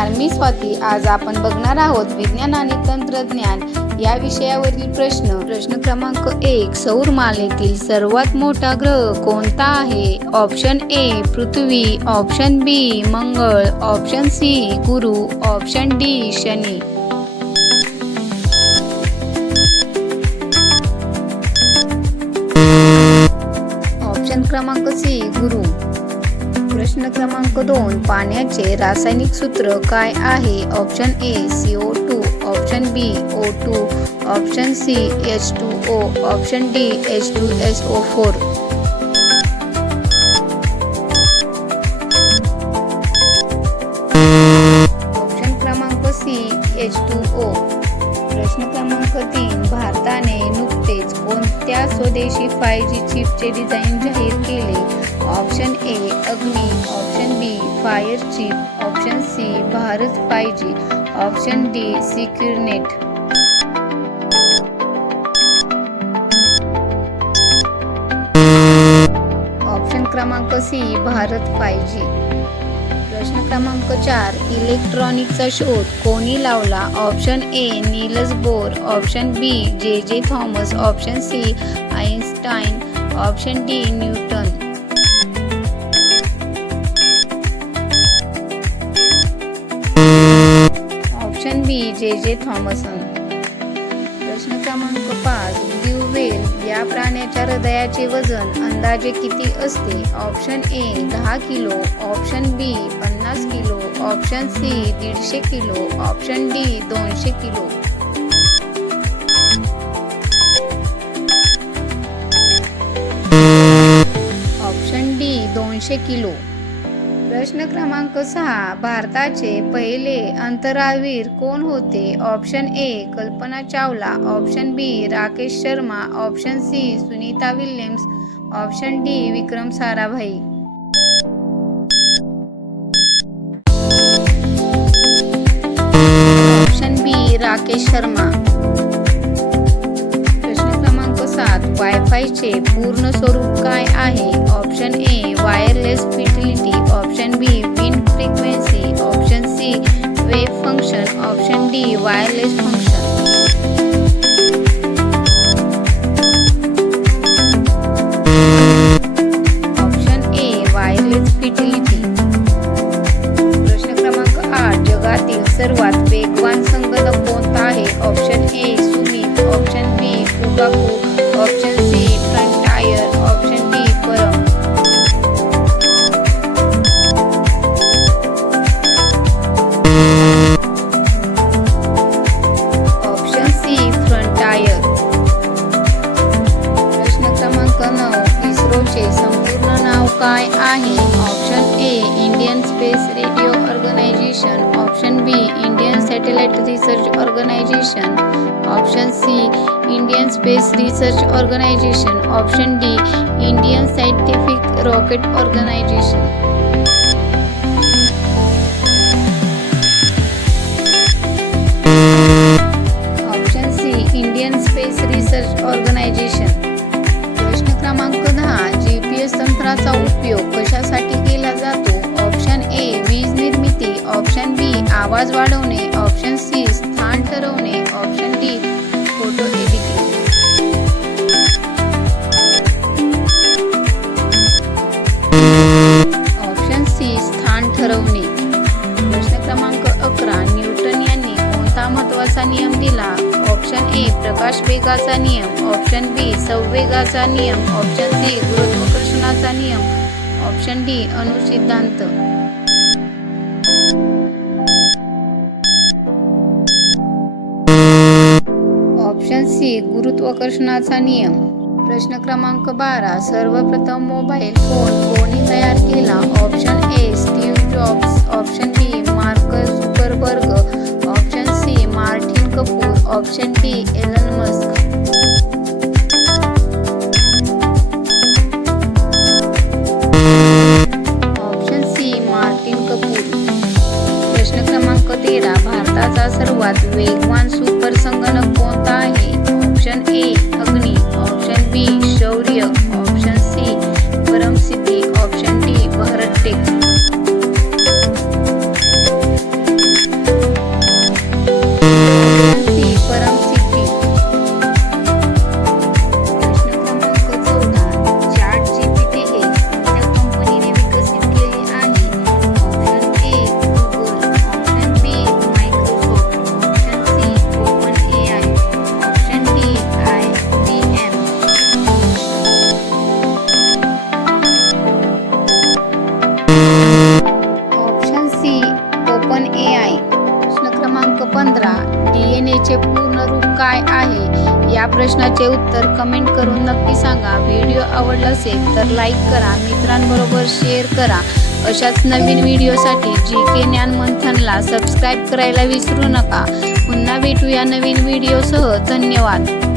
नमस्कार मी स्वाती. आज आपण बघणार आहोत विज्ञान आणि तंत्रज्ञान या विषयावरील प्रश्न. प्रश्न क्रमांक एक सौर मालेतील सर्वात मोठा ग्रह कोणता आहे? ऑप्शन ए पृथ्वी. ऑप्शन बी मंगळ. ऑप्शन सी गुरु. ऑप्शन डी शनी. ऑप्शन क्रमांक सी गुरु. प्रश्न क्रमांक दोन पाण्याचे रासायनिक सूत्र काय आहे? Option A C O two option B O two option C H two O option D H two S O four option क्रमांक सी एच टू ओ प्रश्न क्रमांक तीन भारताने नुकतेच कोणत्या स्वदेशी फाय जी चिपचे डिझाईन जाहीर केले? Fire chip option C Bharat five G option D secure net option क्रमांक सी भारत फाय जी प्रश्न क्रमांक चार इलेक्ट्रॉनिकचा शोध कोणी लावला? Option A Niels Bohr. Option B J J Thomas. Option C Einstein option D Newton J J Thomson. प्रश्न क्रमांक पाच ब्ल्यू या प्राण्याच्या हृदयाचे वजन अंदाजे किती असते? ऑप्शन ए दहा किलो. ऑप्शन बी पन्नास किलो. ऑप्शन सी दीडशे किलो. ऑप्शन डी दोनशे किलो. ऑप्शन डी दोनशे किलो. प्रश्न क्रमांक सहा भारताचे पहिले अंतरावीर कोण होते? Option A Kalpana Chawla. Option B Rakesh Sharma. Option C Sunita Williams. Option D Vikram Sarabhai. Option B Rakesh Sharma. प्रश्न क्रमांक सात वायफायचे पूर्ण स्वरूप काय आहे? Option A wireless fidelity option B wind frequency option C wave function option D wireless function option A wireless fidelity प्रश्न क्रमांक आठ जगातील सर्वात वेगवान संगणक कोणता आहे option A Summit option B Fugaku आहे option A Indian space radio organisation. Option B Indian satellite research organisation. Option C Indian space research organisation. Option D Indian scientific rocket organisation. कशासाठी केला जातो? ऑप्शन ए वीज निर्मिती. Option बी आवाज वाढवणे. Option C स्थान ठरवणे. Option D photo editing option C स्थान ठरवणे. प्रश्न क्रमांक अकरा न्यूटन यांनी कोणता महत्त्वाचा नियम दिला? ऑप्शन ए प्रकाश वेगाचा नियम. ऑप्शन बी संवेगाचा नियम. ऑप्शन सी गुरुत्वाकर्षणाचा नियम. ऑप्शन डी अनुसिद्धांत ऑप्शन सी गुरुत्वाकर्षणाचा नियम. प्रश्न क्रमांक बारा सर्वप्रथम मोबाईल फोन कोणी तयार केला? Option A Steve Jobs. Option B Mark Zuckerberg. Option C Martin Kapoor. Option D L वेगवान सुपर संगणक कोणता आहे? ऑप्शन ए पंधरा डी एन एचे पूर्ण रूप काय आहे? या प्रश्नाचे उत्तर कमेंट करून नक्की सांगा. व्हिडिओ आवडला असेल तर लाईक करा. मित्रांबरोबर शेअर करा. अशाच नवीन व्हिडिओसाठी जी के ज्ञान मंथनला सबस्क्राईब करायला विसरू नका. पुन्हा भेटूया नवीन व्हिडिओसह. धन्यवाद.